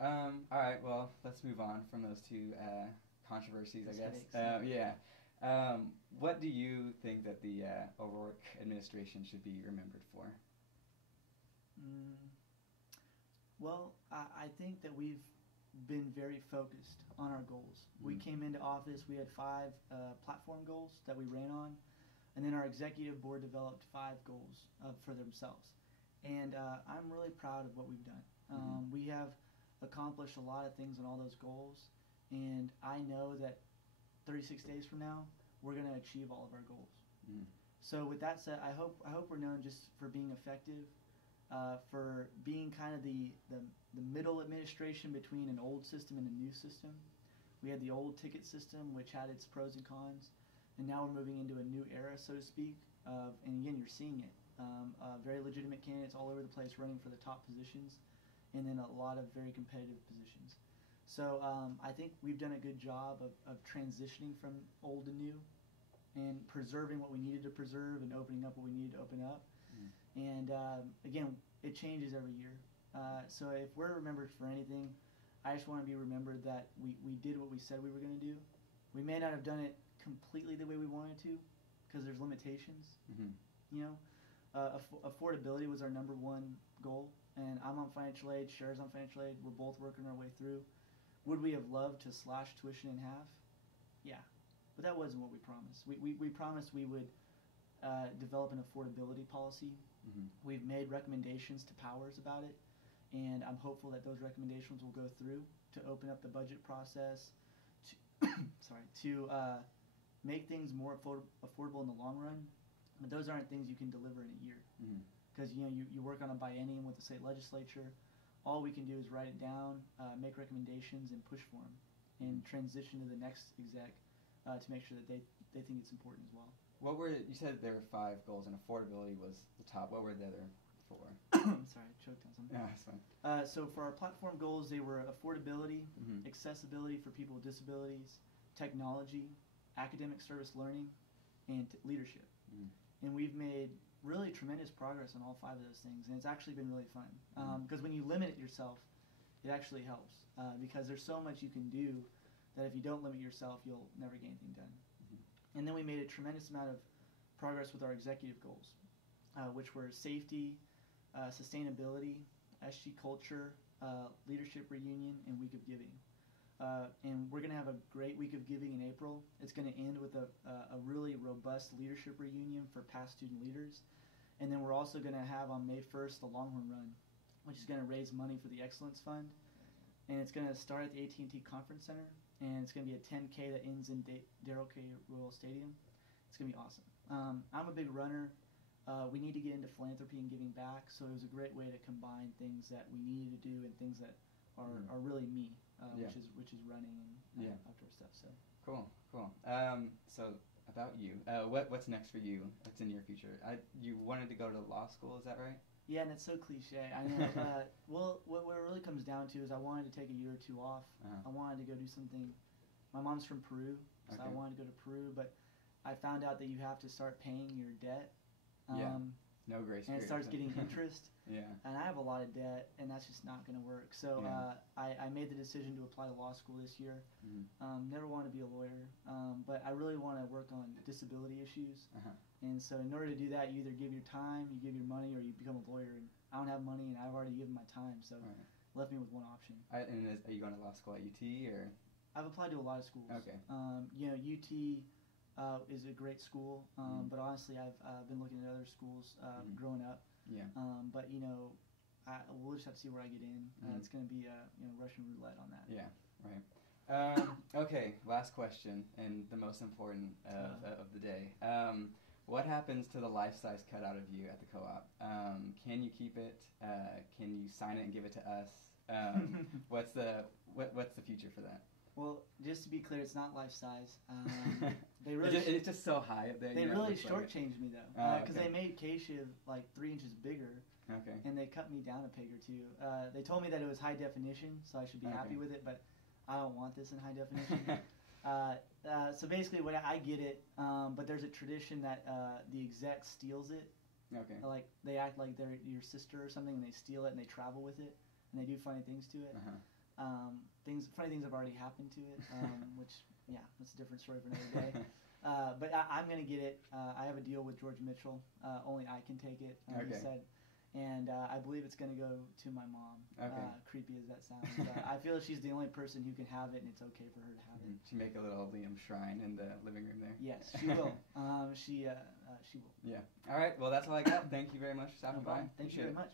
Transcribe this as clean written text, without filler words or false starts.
All right, well, let's move on from those two controversies, I guess. Headaches. Yeah. What do you think that the O'Rourke administration should be remembered for? Mm, well, I think that we've been very focused on our goals. We came into office, we had 5 platform goals that we ran on, and then our executive board developed 5 goals for themselves. And I'm really proud of what we've done. We have accomplished a lot of things on all those goals, and I know that 36 days from now, we're going to achieve all of our goals. So with that said, I hope we're known just for being effective, for being kind of the middle administration between an old system and a new system. We had the old ticket system, which had its pros and cons, and now we're moving into a new era, so to speak. And again, you're seeing it. Very legitimate candidates all over the place running for the top positions, and then a lot of very competitive positions. So I think we've done a good job of transitioning from old to new and preserving what we needed to preserve and opening up what we needed to open up. And again, it changes every year. So if we're remembered for anything, I just want to be remembered that we did what we said we were going to do. We may not have done it completely the way we wanted to because there's limitations. You know, affordability was our number 1 goal, and I'm on financial aid, Cher's on financial aid. We're both working our way through. Would we have loved to slash tuition in half? Yeah, but that wasn't what we promised. We promised we would develop an affordability policy. We've made recommendations to powers about it, and I'm hopeful that those recommendations will go through to open up the budget process, to make things more affordable in the long run. But those aren't things you can deliver in a year, because you work on a biennium with the state legislature. All we can do is write it down, make recommendations, and push for them, and transition to the next exec to make sure that they think it's important as well. You said there were 5 goals, and affordability was the top. What were the other 4? Sorry, I choked on something. Yeah, that's fine. So for our platform goals, they were affordability, accessibility for people with disabilities, technology, academic service learning, and leadership. And we've made really tremendous progress on all 5 of those things, and it's actually been really fun. Because when you limit yourself, it actually helps. Because there's so much you can do that if you don't limit yourself, you'll never get anything done. And then we made a tremendous amount of progress with our executive goals, which were safety, sustainability, SG culture, leadership reunion, and week of giving. And we're going to have a great week of giving in April. It's going to end with a really robust leadership reunion for past student leaders. And then we're also going to have on May 1st the Longhorn Run, which is going to raise money for the Excellence Fund. And it's going to start at the AT&T Conference Center. And it's going to be a 10K that ends in Darrell K. Royal Stadium. It's going to be awesome. I'm a big runner. We need to get into philanthropy and giving back. So it was a great way to combine things that we needed to do and things that are really me, which is running and outdoor stuff. So cool. So about you, what's next for you? What's in your future? You wanted to go to law school, is that right? Yeah, and it's so cliche. I know. Well, what it really comes down to is I wanted to take a year or 2 off. I wanted to go do something. My mom's from Peru, so I wanted to go to Peru, but I found out that you have to start paying your debt. No grace period. And it starts getting interest. And I have a lot of debt, and that's just not going to work. So I made the decision to apply to law school this year. Never wanted to be a lawyer, but I really want to work on disability issues. And so in order to do that, you either give your time, you give your money, or you become a lawyer. And I don't have money, and I've already given my time, so it left me with one option. And are you going to law school at UT, or? I've applied to a lot of schools. Okay. UT is a great school, but honestly, I've been looking at other schools growing up. But we'll just have to see where I get in. It's going to be Russian roulette on that. Yeah, right. Okay, last question, and the most important of the day. What happens to the life-size cutout of you at the co-op? Can you keep it? Can you sign it and give it to us? What's the future for that? Well, just to be clear, it's not life-size. They it's just so high up there. They really shortchanged me though, because they made K-Shiv like 3 inches bigger. Okay. And they cut me down a peg or 2. They told me that it was high definition, so I should be happy with it, but I don't want this in high definition. So basically, I get it, but there's a tradition that the exec steals it. Okay. Like they act like they're your sister or something, and they steal it and they travel with it, and they do funny things to it. Funny things have already happened to it, which, yeah, that's a different story for another day. But I'm going to get it. I have a deal with George Mitchell. Only I can take it, he said. And I believe it's going to go to my mom. Okay. Creepy as that sounds. But I feel she's the only person who can have it, and it's okay for her to have it. She make a little Liam shrine in the living room there. Yes, she will. She will. Yeah. All right. Well, that's all I got. Thank you very much for stopping by. Thank you very much.